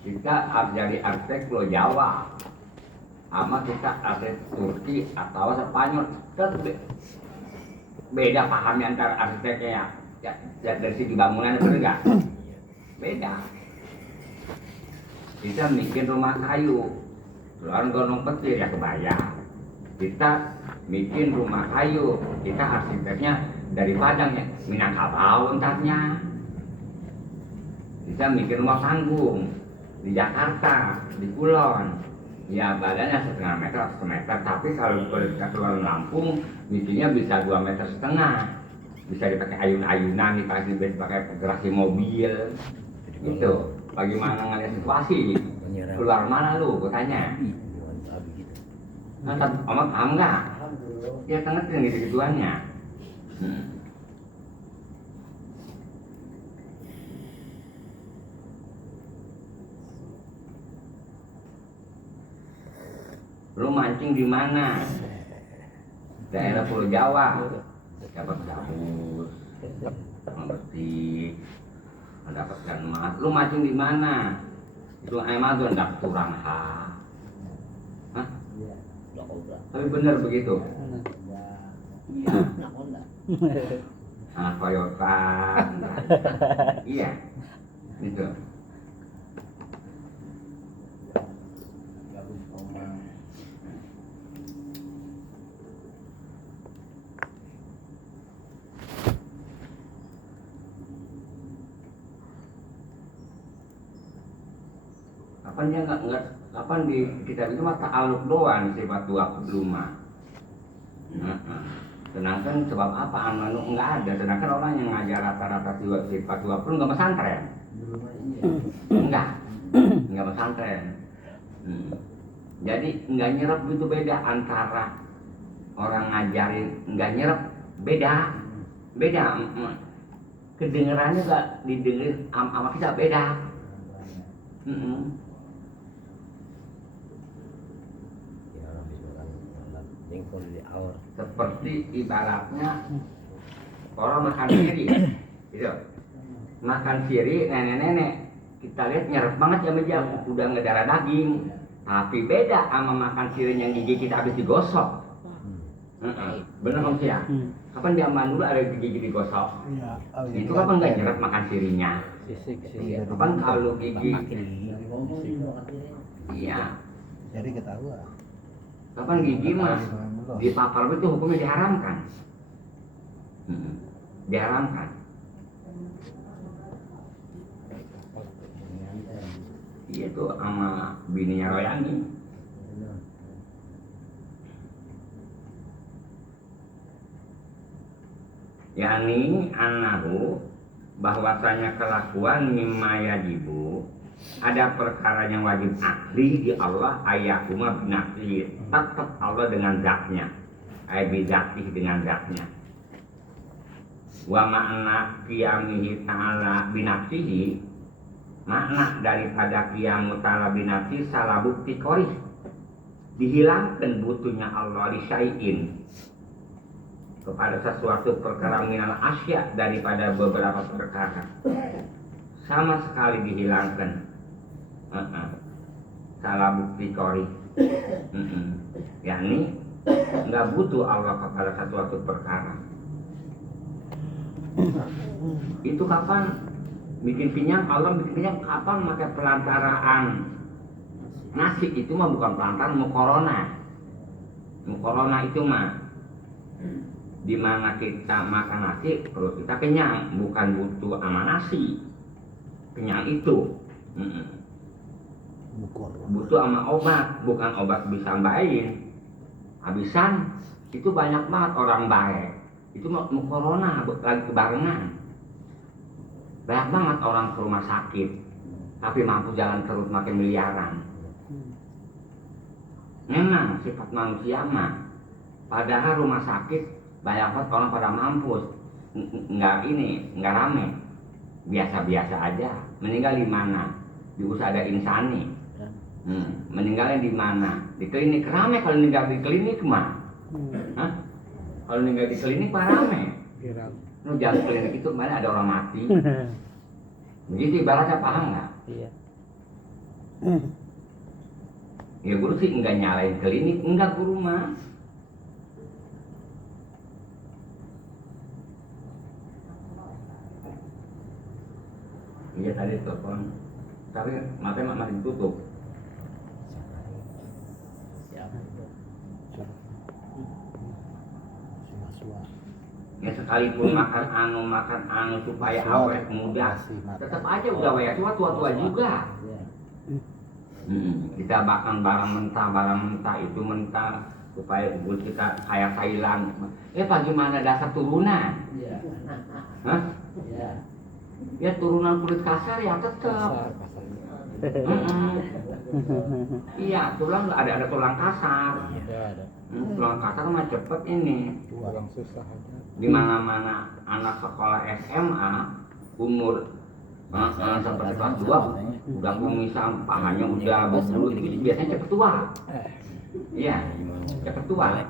Kita harus jadi arsitek Pulau Jawa, sama kita arsitek Turki atau Spanyol. Beda pahamnya antara arsiteknya ya dari segi bangunan itu enggak beda. Kita bikin rumah kayu, orang gonong petir ya kebayang. Kita bikin rumah kayu, kita arsiteknya dari Padang ya, Minangkabau entarnya. Kita bikin rumah panggung di Jakarta, di Kulon, ya badannya 1,5 meter atau 1 meter, tapi kalau kita keluar Lampung, bikinnya bisa 2,5 meter, bisa dipakai ayun-ayunan, dipakai gerasi mobil, gitu. Bagaimana ngeliat situasi? Keluar mana lu? Gue tanya. Nonton, Oma paham nggak? Ya tengah gitu-gituannya. Lu mancing di mana? Daerah Pulau Jawa. Dapat gabus, betik, mendapatkan emas. Lu mancing di mana? Itu Amazon dapat turang ha. Hah? Tapi benar begitu. Iya. Nah, Toyota. Iya. Gitu. Kapan dia nggak kapan di kitab itu mah ta'aluk doang sifat dua beluma. Sedangkan sebab apa anu nggak ada. Sedangkan orang yang ngajar rata-rata sifat 20 nggak pesantren. Nggak pesantren. Jadi nggak nyerap itu beda antara orang ngajarin nggak nyerap beda. Kedengerannya nggak didengerin sama kita beda. Seperti ibaratnya orang makan siri, gitu. Makan siri nenek-nenek kita lihat nyerap banget ya meja, udah ngedarah daging. Tapi beda sama makan siri yang gigi kita habis digosok. Bener om ya? Kapan zaman dulu ada gigi digosok? Itu kapan nggak nyerap makan sirinya? Kapan kalau gigi? Iya. Jadi ketahuan. Kapan gigi mah di papar itu hukumnya diharamkan. Diharamkan. Iya tuh sama bininya Royani. Yani anahu bahwasanya kelakuan mimma yajibu ada perkara yang wajib ahli di Allah ayakuma binafsi tetap Allah dengan zatnya bidakih dengan zatnya wa makna qiyamihi ta'ala binafsihi makna daripada qiyamu ta'ala binafsi salah bukti korih dihilangkan butuhnya Allah li syai'in kepada sesuatu perkara minal asya daripada beberapa perkara sama sekali dihilangkan salah bukti kori yakni nggak butuh Allah kepada sesuatu perkara. Itu kapan bikin kenyang Allah bikin kenyang kapan pakai pelantaraan nasi itu mah bukan pelantaran mau corona itu mah dimana kita makan nasi perut kita kenyang bukan butuh sama nasi kenyang itu butuh sama obat bukan obat bisa baik habisan itu banyak banget orang baik itu mau corona lagi kebarengan banyak banget orang ke rumah sakit tapi mampu jalan terus makin miliaran. Memang sifat manusia mah padahal rumah sakit banyak banget orang pada mampus nggak rame biasa-biasa aja meninggal di mana di usada insani. Meninggalnya di mana? Di klinik rame kalau meninggal di klinik mah. Kalau meninggal di klinik mah rame. Lu jangan klinik itu mana ada orang mati. Begitu ibaratnya paham nggak? Iya. Ya guru sih enggak nyalain klinik, enggak guru mah. Iya tadi telepon, tapi matanya masih ditutup. Ya sekalipun makan anu supaya awet muda, tetap aja udah waya tua juga. Kita makan barang mentah itu mentah supaya tubuh kita kayak Thailand. Bagaimana dasar turunan? Hah? Ya turunan kulit kasar ya tetap. Iya, tulang ada tulang kasar. Tulang kasar mah cepet ini. Tulang susah aja. Di mana-mana anak sekolah SMA umur seperti kelas 2 udah kumisan, pahanya udah berbulu gitu, biasanya cepet tua. Iya, cepet tua.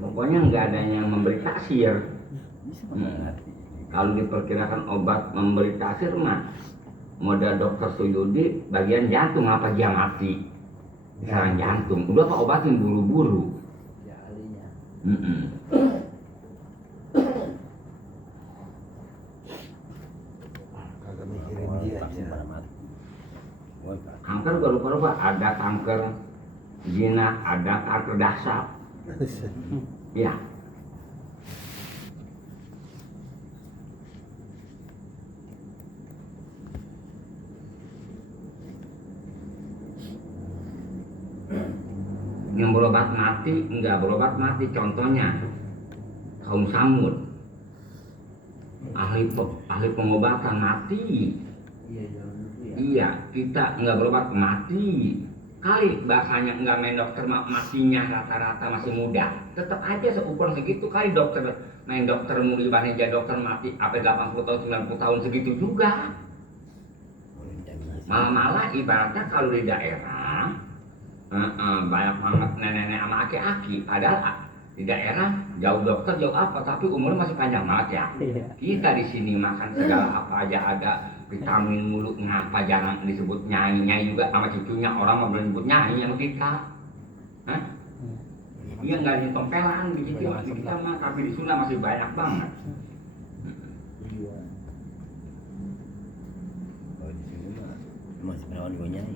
Pokoknya nggak ada yang memberi taksir. Kalau diperkirakan obat memberi taksir mah modal dokter Suyudi bagian jantung apa dia mati serangan jantung, udah pak obatin buru-buru. Kagak mikirin dia. Kanker gak lupa ada kanker jinak, ada kanker dasar. Ya. Yang berobat mati, enggak berobat mati, contohnya kaum Samud, ahli pengobatan mati. Iya, kita enggak berobat mati. Kali bahasanya enggak main dokter matinya rata-rata masih muda. Tetap aja seukuran segitu kali dokter main dokter ibaratnya jadi dokter mati apa 80 tahun 90 tahun segitu juga. Malah ibaratnya kalau di daerah banyak banget nenek-nenek sama aki-aki, padahal di daerah jauh dokter jauh apa tapi umurnya masih panjang banget ya. Kita di sini makan segala apa aja ada vitamin mulu, ngapa jangan disebut nyai juga sama cucunya, orang mau disebut nyai sama kita. Hah? Iya nggak di tempelan di kita mah, tapi di Sunda masih banyak banget. Kalau di sini mah masih perawan gue nyai.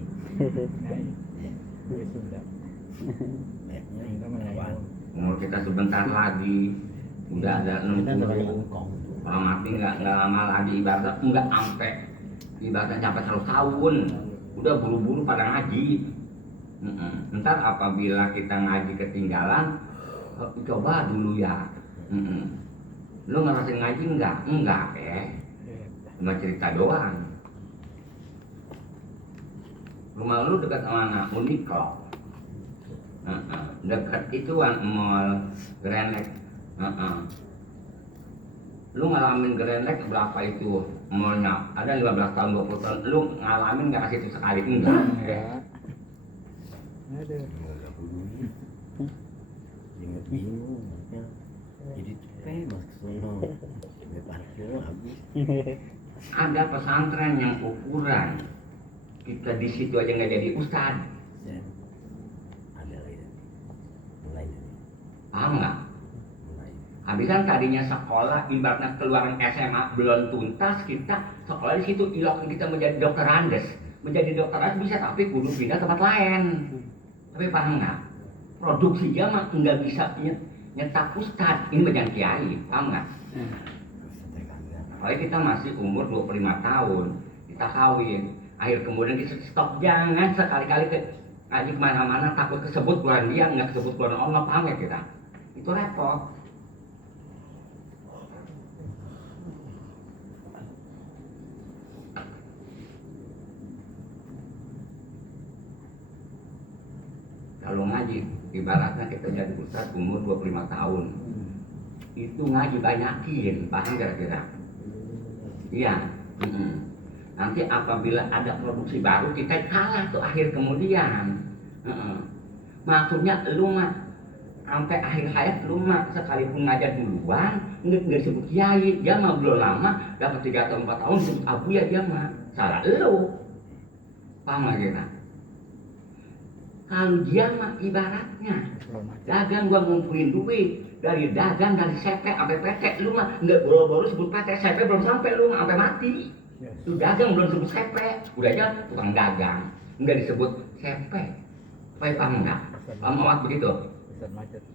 Umur kita sebentar lagi udah ada 60. Kalau mati nggak lama lagi, ibaratnya nggak sampai ibaratnya sampai 100 tahun, udah buru-buru pada ngaji. Ntar apabila kita ngaji ketinggalan, coba dulu ya. Lu ngerasain ngaji enggak cuma cerita doang. Rumah lu dekat mana? Uniklo. Dekat ituan mall Grand Lake. Lu ngalamin Grand Lake berapa itu mallnya? Ada 15 tahun 20 tahun. Lu ngalamin nggak situ sekali? Enggak. Ada. Bingung. Jadi cepet mas kesono. Parkir habis. Ada pesantren yang ukuran kita di situ aja nggak jadi ustad. Ada lagi. Mulai. Paham nggak? Habisan tadinya sekolah ibaratnya keluaran SMA belum tuntas, kita sekolah di situ ilok kita menjadi dokter Andes. Menjadi dokter Andes bisa tapi kudu pindah tempat lain. Tapi paham nggak? Produksinya mah nggak bisa nyetak ustad. Ini menjadi kiai, paham nggak? Apalagi kita masih umur 25 tahun, kita kawin. Akhir kemudian kita stop, jangan sekali-kali ngaji kemana-mana takut kesebut keluaran dia, nggak kesebut keluaran Allah, paham ya kita? Itu repot. Kalau ngaji, ibaratnya kita jadi ustaz umur 25 tahun. Itu ngaji banyakin, paham kira-kira? Iya. Nanti apabila ada produksi baru, kita kalah tuh akhir kemudian. Maksudnya lu mah sampai akhir hayat lu mah sekalipun ngajar duluan nggak disebut kiai, dia mah belum lama dapat 3 atau 4 tahun disebut abu ya, dia mah salah lu. Paham gak kita? Kalau dia mah ibaratnya dagang, gua ngumpulin duit dari dagang, dari CP sampai PT, lu mah nggak boro-boro sebut PT, CP belum sampai, lu mah sampai mati. Lu dagang belum disebut CP, udah aja tukang dagang, nggak disebut CP. Paham nggak? Paham awak begitu?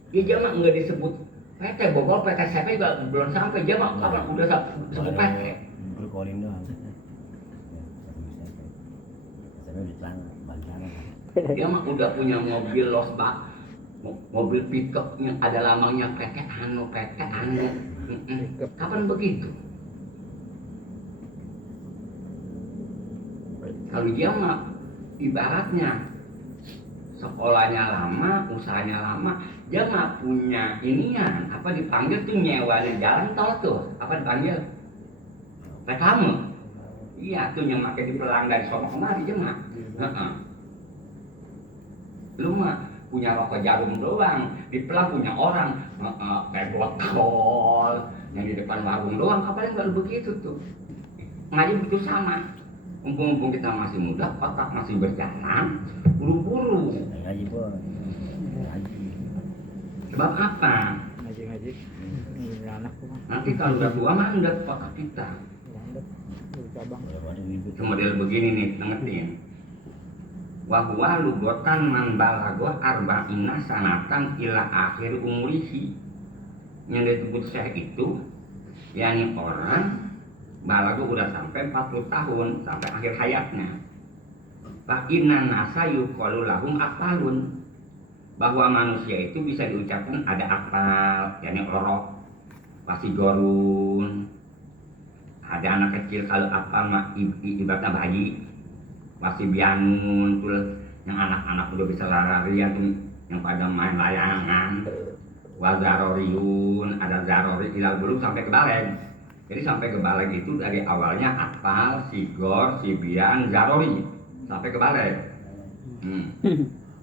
Dia mah nggak disebut PT, bobol PT, CP juga belum sampai, dia mah apa udah disebut PT. Berkolin doang. Saya di celana, bantaran. Dia mah udah punya mobil losbak, mobil pickup yang ada lamangnya PT anu. Kapan begitu? Kalau dia mah ibaratnya sekolahnya lama, usahanya lama, dia mah punya inian, apa dipanggil tuh nyewa di jalan tol tuh, apa dipanggil? Reklame. Iya tuh yang pakai dipelang dari sono kemari dia mah. Lu mah punya rokok jarum doang, dipelang punya orang, kayak botol yang di depan warung doang, kapalnya nggak begitu tuh. Ngaji begitu sama. Mumpung kita masih muda, otak masih berjalan, buru-buru. Ngaji boy. Ngaji. Sebab apa? Ngaji anak tuh mah. Nanti kalau udah tua mandat otak kita. Cabang. Model begini nih, nengetin. Wahwa lugotan man balago arba'ina sanatan ila akhir umrihi. Yang disebut syekh itu, yakni orang balago udah sampai 40 tahun, sampai akhir hayatnya. Fa'inan nasa yuqalu lahum aqalun. Bahwa manusia itu bisa diucapkan ada akal, yakni orok, wasigorun. Ada anak kecil kalau apa mah ibaratnya bayi, masih biangun tuh, yang anak-anak udah bisa lari-larian tuh, yang pada main layangan. Wazaroriun, ada zarori ilal belum sampai ke baleg. Jadi sampai ke baleg itu dari awalnya akal, sigor, sibian, zarori sampai ke baleg.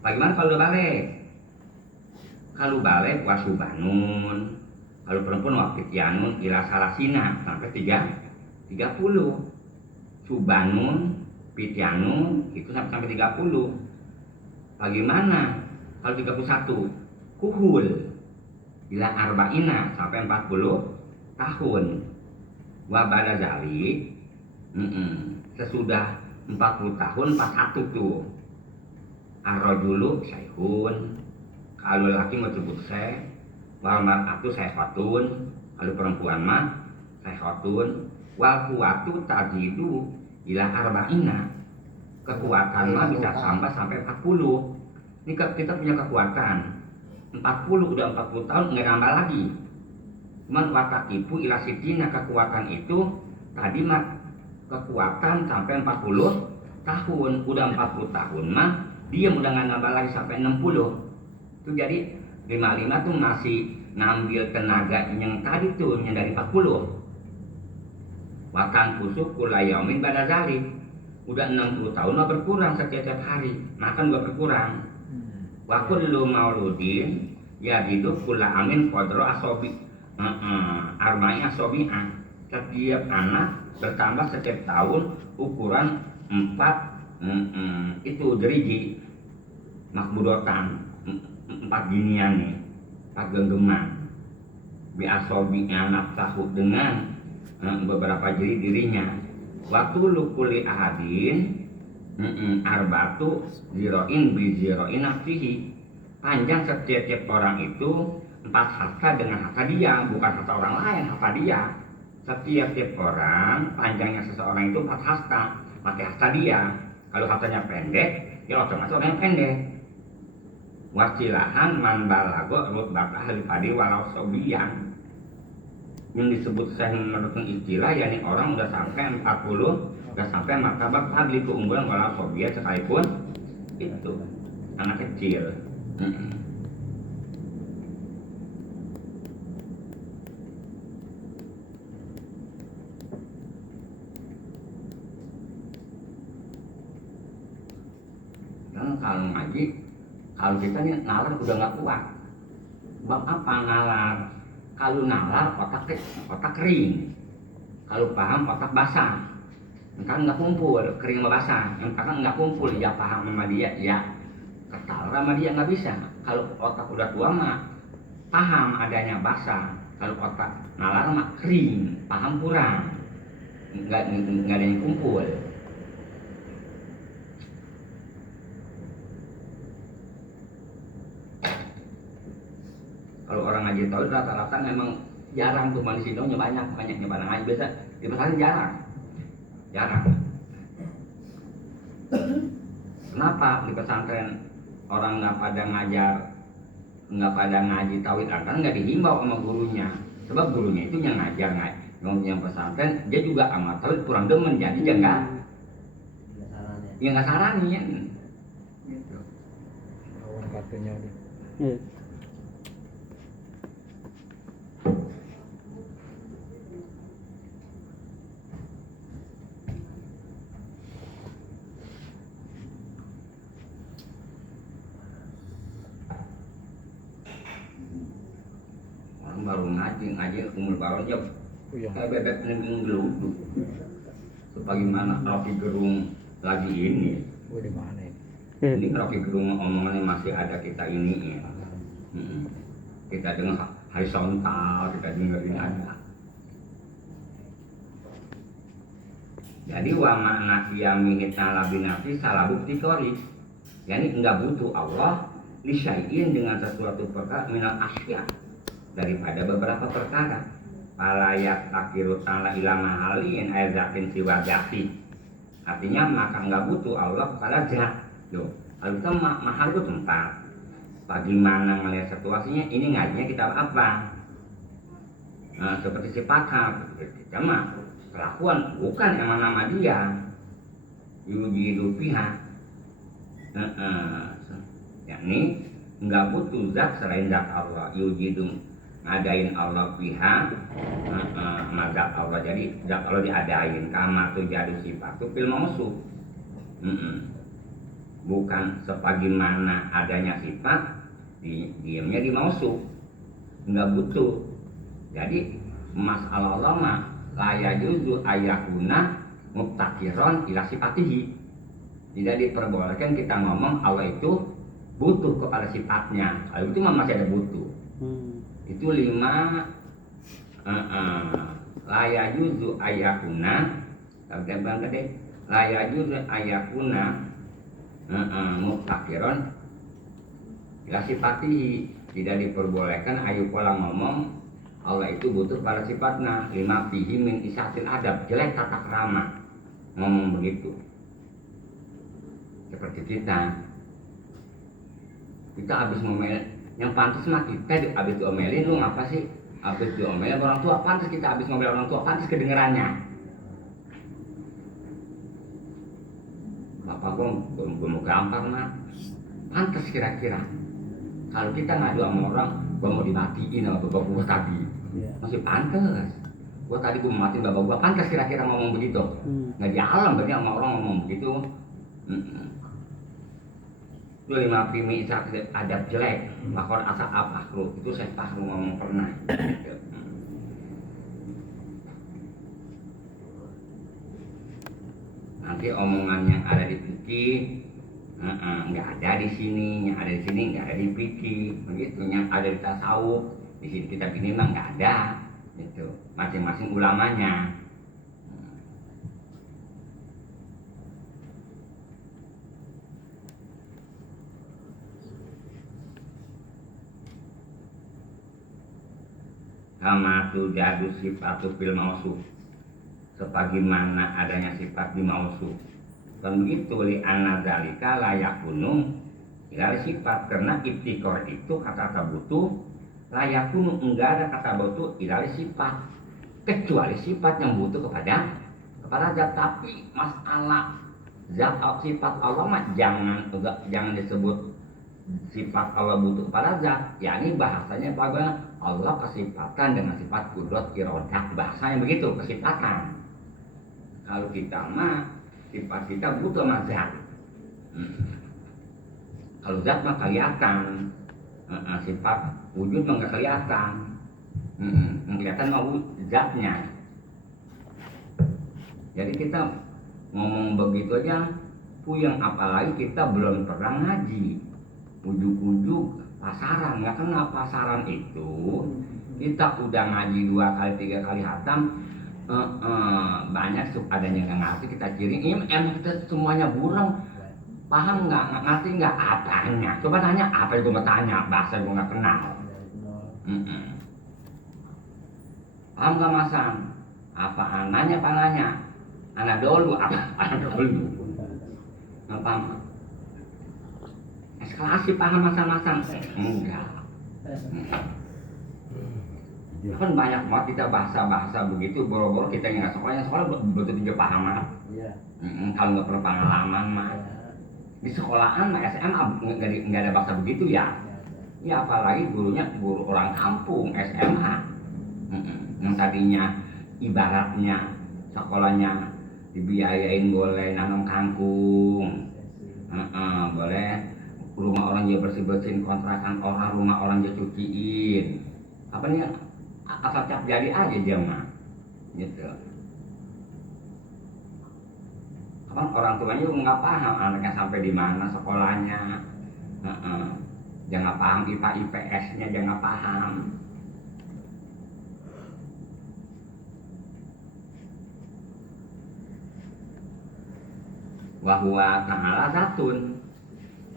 Bagaimana kalau udah baleg? Kalau baleg wasubanun, kalau perempuan wafityanun ila salasina sampai 30. Subanun, pityanun itu sampai 30. Bagaimana kalau 31? Kuhul ila arba'ina sampai 40 tahun. Wa ba'da zalik sesudah 40 tahun 41 tuh. Ar-rajulu syaihun. Kalau laki mau sebut syekh, wal mar'atu syaikhatun. Kalau perempuan mah syaikhatun. Wal kuwatu tajidu ila arba'ina. Kekuatan mah bisa tambah sampai 40. Ini kita punya kekuatan 40, udah 40 tahun nggak nambah lagi. Cuman watakipu ila sitina, kekuatan itu tadi mah kekuatan sampai 40 tahun. Udah 40 tahun mah dia udah nggak nambah lagi sampai 60. Itu jadi 55 tuh masih ngambil tenaga yang tadi tuh yang dari 40. Wakan kusuk kulayomin pada zalik. Udah 60 tahun mah berkurang setiap hari, makan gua berkurang. Waktu lu mauludin ya gitu kula amin kodro asobi armanya asobi'ah. Setiap anak bertambah setiap tahun ukuran 4 itu deriji makbudotan 4 ginian nih, 4 genggaman bi asobi'ah nafsahu dengan beberapa jari dirinya. Waktu lukuli ahadin arbatu ziroin bi ziroin nafsihi. Panjang setiap orang itu 4 hasta dengan hasta dia, bukan hasta orang lain, hasta dia. Setiap orang panjangnya seseorang itu 4 hasta, pakai hasta dia. Kalau hastanya pendek, ya otomatis orang yang pendek. Wasilahan man balago rutbata halifadi walau sobiyan. Yang disebut saya menurut istilah, yakni orang udah sampai 40, udah sampai martabat fadli, keunggulan walau sobiyan sekalipun itu anak kecil. Dan kalau ngaji, kalau kita nih nalar udah nggak kuat, bab apa nalar? Kalau nalar otak kering, kalau paham otak basah. Kan nggak kumpul kering sama basah, yang kan nggak kumpul ya paham sama dia ya ketal sama dia nggak bisa. Kalau otak udah tua mah paham adanya basah, kalau otak nalar mah kering, paham kurang, nggak ada yang kumpul. Kalau orang ngaji tauhid rata-rata memang jarang tuh manusia banyaknya pada ngaji biasa di pesantren jarang. Kenapa di pesantren orang nggak pada ngajar, nggak pada ngaji tauhid? Karena nggak dihimbau sama gurunya. Sebab gurunya itu yang ngajar yang pesantren, dia juga amat tauhid kurang demen, jadi dia nggak saranin. Gitu. Lawan kartunya udah. Orang baru ngaji umur baru aja kayak bebek nembing geluduk. Sebagaimana Rocky Gerung lagi ini. Gue di mana ini? Ini Rocky Gerung omongannya masih ada kita ini ya. Kita dengar horizontal, kita dengerin ada. Jadi wa makna qiyamih ta'ala binafsi salah bukti kori. Yani enggak butuh Allah lisyai'in dengan sesuatu perkara minal asya, daripada beberapa perkara. Palayat takiru ta'ala ilama halin ayatin siwa jati. Artinya maka enggak butuh Allah kepada zat. Loh, kalau kita mahal itu tempat. Bagaimana melihat situasinya, ini ngajinya kita apa? Nah, seperti si pakar, kita mah kelakuan bukan emang nama dia. Yujidu pihak. Yakni enggak butuh zat selain zat Allah. Yujidu ngadain Allah pihak, mazhab Allah. Jadi zat Allah diadain. Kama tu jadu sifat tu fil mausu. Bukan sebagaimana adanya sifat diamnya di mausu, enggak butuh. Jadi masalah Allah mah la yajuzu ayakuna mubtakiron ila sifatihi. Tidak diperbolehkan kita ngomong Allah itu butuh kepada sifatnya. Kalau itu mah masih ada butuh. Itu 5 la yajuzu ayakuna, bang gede la yajuzu ayakuna mubtakiron ila sifatihi. Tidak diperbolehkan ayu pola ngomong Allah itu butuh pada sifatnya. 5 fihi min isatil adab, jelek tata krama ngomong begitu. Seperti kita habis ngomel, yang pantas mah kita habis diomelin, lu ngapa sih habis diomelin orang tua? Pantas kita habis ngomel orang tua, pantas kedengerannya. Bapak gua mau gampang mah pantas kira-kira. Kalau kita ngadu sama orang, gua mau dimatiin sama bapak gua tadi, masih pantas. Gua tadi gua mau matiin bapak gua, pantas kira-kira ngomong begitu. Nggak di alam berarti sama orang ngomong begitu. Itu 5 primi adab jelek, lakon asal apakru. Itu saya pahru ngomong pernah. Nanti omongan yang ada di fikih nggak ada di sini, yang ada di sini nggak ada di fikih, begitu. Yang ada di tasawuf, di sini kita ini mah nggak ada, gitu. Masing-masing ulamanya. Kama tujadu sifatu fil mausuf, sebagaimana adanya sifat di mausuf. Dan begitu li anna dzalika la yakunu ila sifat, karena ibtikor itu kata butuh, la yakunu enggak ada kata butuh ila sifat, kecuali sifat yang butuh kepada zat. Tapi masalah zat atau sifat Allah mah jangan disebut sifat Allah butuh kepada zat. Yakni bahasanya bagaimana Allah kesifatan dengan sifat kudrat irodah, bahasanya begitu, kesifatan. Kalau kita mah sifat kita butuh sama zat. Kalau zat mah kelihatan, sifat wujud mah nggak kelihatan. Yang kelihatan mah zatnya. Jadi kita ngomong begitu aja puyeng, apalagi kita belum pernah ngaji. Ujuk-ujuk pasaran, nggak kenal pasaran itu. Kita udah ngaji 2 kali 3 kali hatam, banyak adanya yang ngerti kita kirim, emang kita semuanya burung. Paham nggak, ngerti nggak apanya? Coba tanya apa yang gue mau tanya, bahasa gue nggak kenal. Paham nggak masang? Apaan? Nanya apa nanya? Anak dulu apa? Anak dulu. Nggak paham? Eskalasi paham masang-masang? Enggak. Kan banyak banget kita bahasa-bahasa begitu, boro-boro kita nggak sekolah betul juga paham mah. Kalau nggak pernah pengalaman mah. Di sekolahan mah SMA nggak ada bahasa begitu ya. Ya apalagi gurunya guru orang kampung SMA. Yang tadinya ibaratnya sekolahnya dibiayain boleh nanam kangkung, boleh rumah orang dia bersih-bersihin, kontrakan orang rumah orang dia cuciin. Apa nih asal cap jadi aja dia mah gitu. Kan orang tuanya juga nggak paham anaknya sampai di mana sekolahnya, jangan paham IPA IPS-nya, jangan paham. Wahwa ta'ala zatun.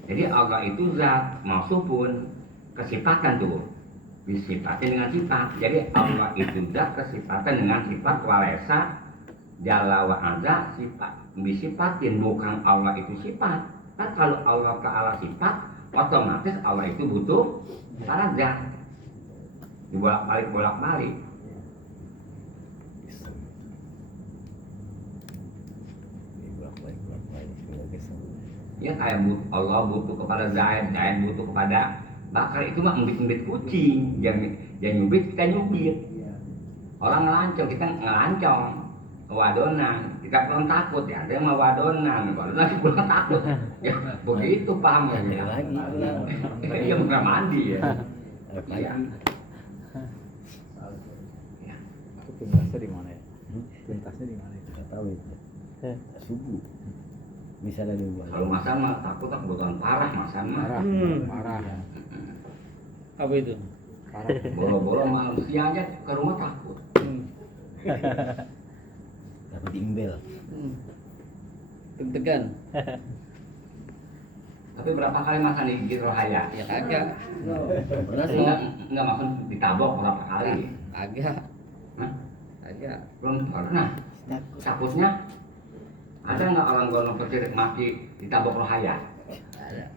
Jadi Allah itu zat, maksudpun kesifatan tuh disifatin dengan sifat. Jadi Allah itu zat kesifatan dengan sifat walesa jalla wa azza, sifat disifatin, bukan Allah itu sifat. Kan kalau Allah Ta'ala sifat, otomatis Allah itu butuh zat. Dibolak-balik. Ya kayak Allah butuh kepada Zaid butuh kepada Bakar, itu mah embit-embit kucing. Jangan nyubit, kita nyubit. Orang ngelancong, kita ngelancong. Wadonan, kita belum takut ya, ada yang mau wadonan belum takut. Ya begitu paham ya. Dia nggak mandi ya. Iya. Itu tuntasnya di mana ya? Tuntasnya di mana itu? Nggak tahu itu. Subuh. Misalnya dia buat. Kalau masan mah takut kebutuhan parah masan mah. Parah. Apa itu? Parah. Boro-boro malam siang aja ke rumah takut. Dapat imbel. Deg-degan. Tapi berapa kali masan digigit rohaya? Ya kagak. Pernah sih. Enggak maksud ditabok berapa kali? Kagak. Hah? Kagak. Belum pernah. Takutnya ada nggak orang gondong petir mati ditabok rohaya? Ada.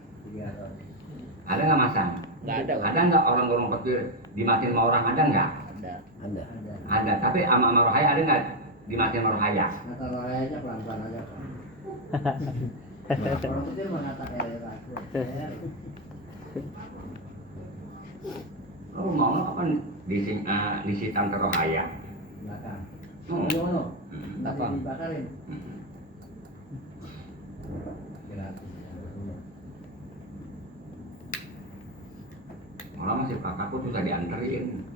Ada nggak masan? Nggak ada. Ada nggak orang gondong petir dimatiin sama orang? Ada nggak? Ada. Ada. Ada. Tapi ama rohaya ada nggak dimatiin sama rohaya? Nah, kalau rayanya pelan-pelan aja Pak. Orang kecil mengatakan takut. Oh mau apa di sitan ke rohaya? Belakang. Oh. Yono. Apa? Dibakarin. Orang masih pak aku susah dianterin.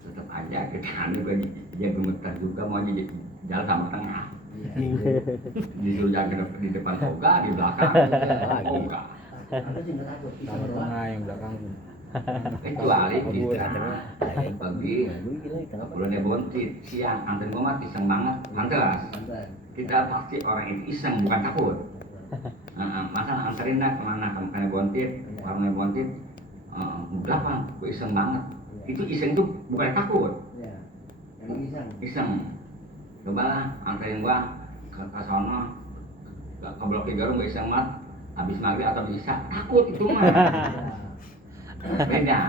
Tetap aja kita juga dia gemetar juga mau jalan sama tengah. Disuruh jalan di depan toga, di belakang toga. Aku sih nggak takut. Sama tengah yang belakang. Kecuali kita pagi Kenapa? bulannya bontit siang anterin gua mah iseng banget pantas. Santai. Kita pasti orang itu iseng bukan takut. Masa anterin dah kemana kamu bontit, warna bontit berapa? Gue iseng banget. Itu iseng tuh bukan takut, Ya. Emang iseng. Coba lah anterin gua ke sono ke Blok 3 gue iseng banget. Habis maghrib atau bisa takut itu mah. Beda.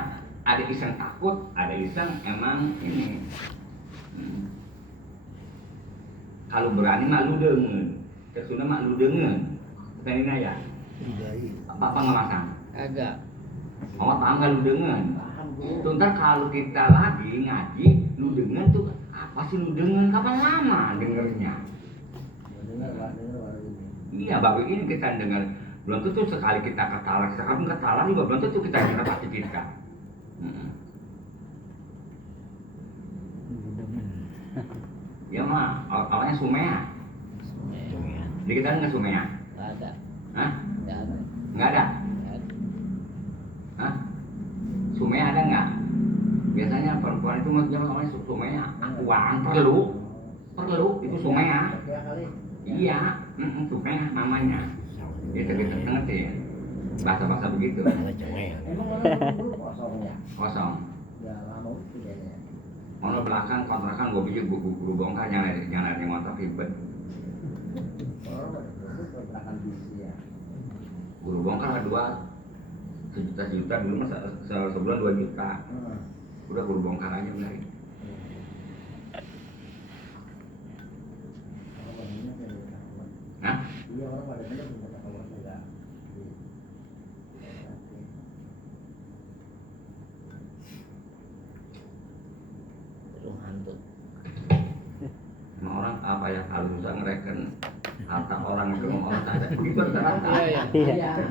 Ada iseng takut, ada iseng emang ini. Kalau berani mah lu dengen. Kesuna mah lu dengen. Penina ya. Apa nggak masang? Kagak. Oh, paham nggak lu dengen? Paham Bu. Tuh ntar kalau kita lagi ngaji, lu dengen tuh apa sih lu dengen? Kapan lama dengernya? Dengar Pak, dengar baru ini. Iya, baru ini kita dengar Belum tentu sekali kita ketalah, sekarang ketalah juga belum tentu kita yang pasti kita. Ya mah, awalnya Sumea. Di kita nggak Sumea? Nggak ada. Hah? Nggak ada. Nggak ada? Nggak ada. Hah? Sumea ada nggak? Biasanya perempuan itu maksudnya namanya Sumea. Akuan perlu itu Sumea. Ya kali. Iya, Sumea namanya. Ya kita ngerti ya. Bahasa begitu. Emang orang dulu kosong ya? Kosong. Ya lama itu kayaknya. Mau belakang kontrakan gue pikir guru bongkar jangan ada yang ngontrak ribet. Orang pada kontrakan bisi ya. Guru bongkar dua sejuta dulu mah sebulan 2 juta. Udah guru bongkar aja mulai. Hah? Iya orang pada bener bener kalau enggak. Belum hantu. Sama orang apa ya kalau susah ngereken harta orang ke orang tak ada begitu rata. Iya.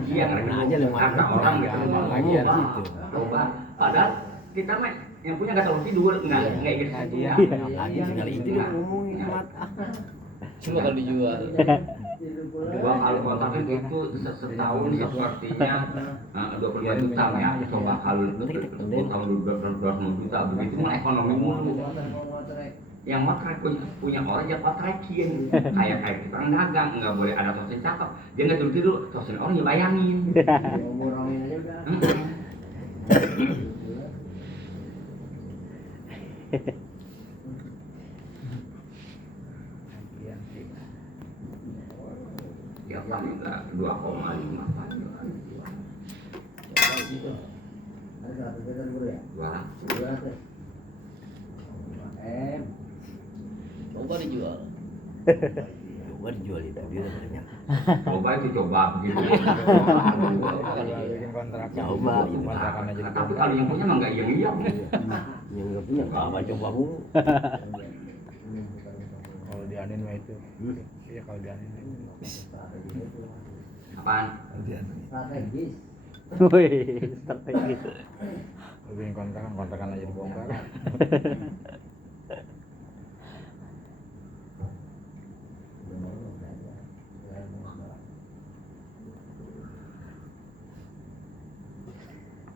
Iya ngereken Aja lima harta orang gitu. lagi ada situ. Coba padahal kita mah yang punya nggak tahu tidur nggak gitu Iya, saja. lagi tinggal itu dia ngomongin mata. Cuma kalau dijual. Dua kali kotaknya itu setahun sepertinya 25 juta ya. Coba kalau tahun 200 juta begitu mah ekonomi mulu. Yang motret punya orang ya potrekin kayak kita orang dagang nggak boleh ada tosin cakep dia nggak tidur tosin orang ya bayangin. Ngomongin aja udah. Ya kan juga 2,5 Ada satu juta dulu ya? 200. 200. Coba dijual. Coba dijual itu dia banyak. Coba itu coba begitu. Kalau bikin kontrakan, Coba, kontrakan aja. Nah, tapi kalau yang punya mah nggak iya. Yang nggak punya apa coba mulu. Kalau di Anin mah itu. Iya kalau di Anin itu. Apaan? Strategis. Wih, strategi. Kalau bikin kontrakan aja dibongkar.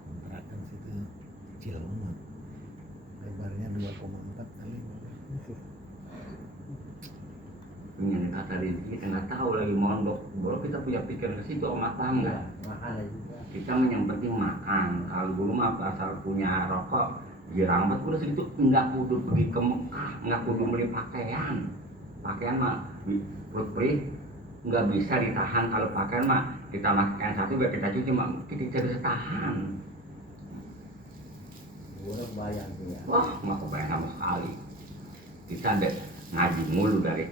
Kontrakan situ kecil banget. Lebarnya 2,4 kali. Ini kata Rizky kita nggak tahu lagi mondok. Baru kita punya pikiran ke situ rumah tangga. Makan aja juga. Kita yang penting makan. Kalau dulu mah asal punya rokok, girang banget udah segitu nggak kudu pergi ke Mekah, nggak kudu beli pakaian. Pakaian mah perih nggak bisa ditahan kalau pakaian mah kita makan satu biar kita cuci mah kita bisa tahan. Udah bayang sih ya. Wah, nggak kebayang sama sekali. Kita ada ngaji mulu dari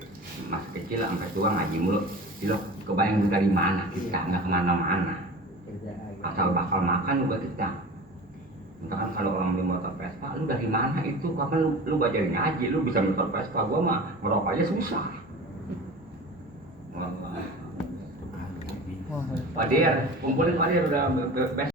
masih kecil sampai tua ngaji mulu. Tidak kebayang dari mana kita nggak kemana-mana. Kerja aja. Asal bakal makan juga kita. Misalkan kalau orang beli motor Vespa, lu dari mana itu? Kapan lu belajar ngaji, lu bisa motor Vespa, gua mah ngerokok aja susah. Pak Dir, kumpulin Pak Dir udah